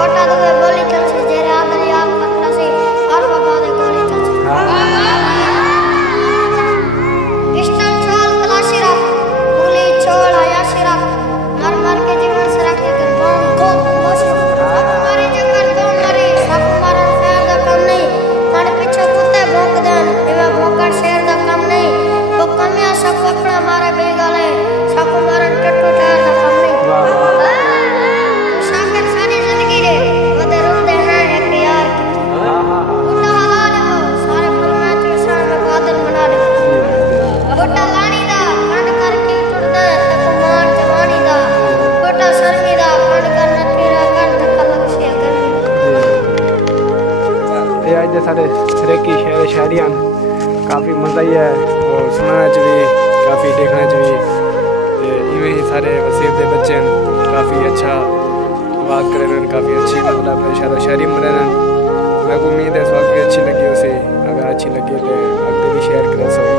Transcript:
कोटा तो वे बोली चल से जेरे आदरी आप पतला से और बाबा दे गोली चल से पिस्टल छोड़ तलाशी रख गोली छोड़ आयाशी रख मर मर के जीवन से रख के बम को बस हमारी जगह तो मरी सब मारन फेर दा कम नहीं कण पीछे कुत्ते भौंक देन एवा भौंकड़ शेर दा कम नहीं तो कमिया सब पकड़ा मारे बेगाले सब मारन टट्टू ठहर दा कम नहीं शाकिर सारी जिंदगी रे वदे रोंदे हैं एक यार की बूटा हला दे सारे फुल मैच शान में बादल बना दे बूटा लानी दा खंड कर के टुटदा ते कुमार जवानी दा बूटा शर्मी दा खंड कर नतीरा कर धक्का लग से गर्मी ये आज दे सारे सरेकी शहर शायरियां काफ़ी मज़ा ही है और सुनने च भी काफ़ी देखने च भी इवें ही सारे वसीयत के बच्चे काफ़ी अच्छा बात करें काफ़ी अच्छी मतलब शायरी बने मैं को उम्मीद है इस वक्त भी अच्छी लगी उसे अगर अच्छी लगी तो आगे भी शेयर करें सब